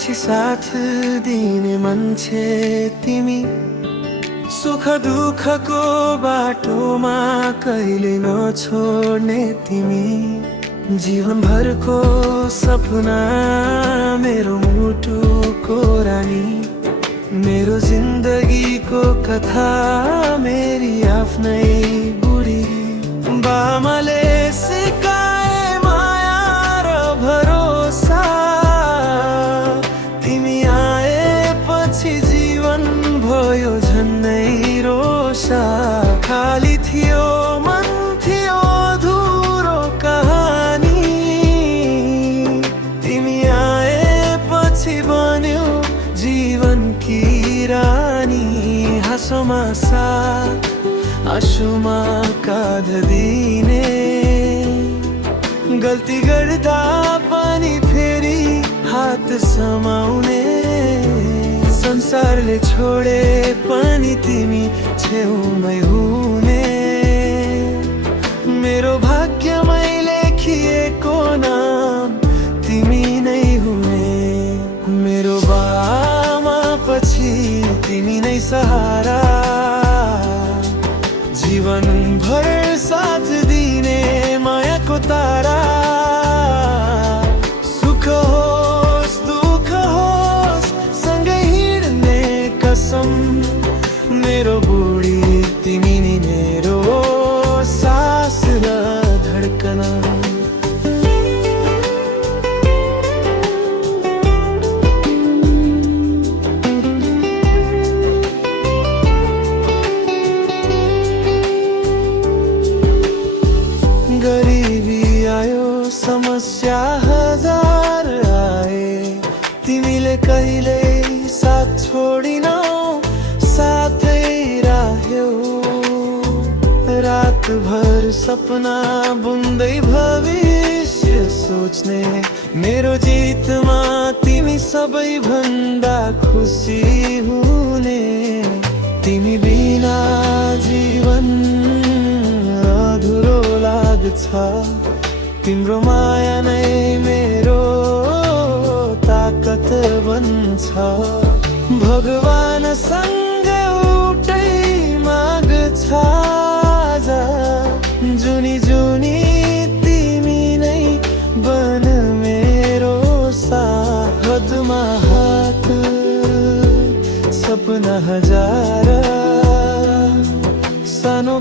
पछि साथ दिने मान्छे तिमी, सुख दुःखको बाटोमा कहिले नछोड्ने तिमी, जीवनभरको सपना मेरो मुटुको रानी, मेरो जिन्दगीको कथा मेरी आफ्नै बुढी। बामाले सिकाए माया र भरोसा, तिमी आएपछि जीवन भयो झन्नै रोसा। खाली थियो मन थियो अधुरो कहानी, तिमी आएपछि बन्यो जीवन की रानी। हाँसोमा साथ आँसुमा काँध दिने, गल्ती गर्दा पनि फेरि हात समाउने, संसारले छोडे पनि तिमी छेउमै हुने। मेरो भाग्यमै लेखिएको नाम तिमी नै हुने, मेरो बामा पछि तिमी नै सहारा, जीवनभर साथ दिने मायाको तारा। सुख होस् दुःख होस् सँगै हिँड्ने कसम, मेरो बुढी तिमी नि मेरो सास र धड्कना। गरिबी आयो समस्या हजार आए, तिमीले कहिल्यै साथ छोडिनौ, साथै राख्यौ। रातभर सपना बुन्दै भविष्य सोच्ने, मेरो जितमा तिमी सबैभन्दा खुसी हुने। तिमी बिना जीवन अधुरो लाग्छ, तिम्रो माया नै मेरो ताकत बन्छ। भगवानसँग एउटै माग्छ आज, जुनी जुनी तिमी नै बन मेरो साथ। हातमा हात सपना हजार, सानो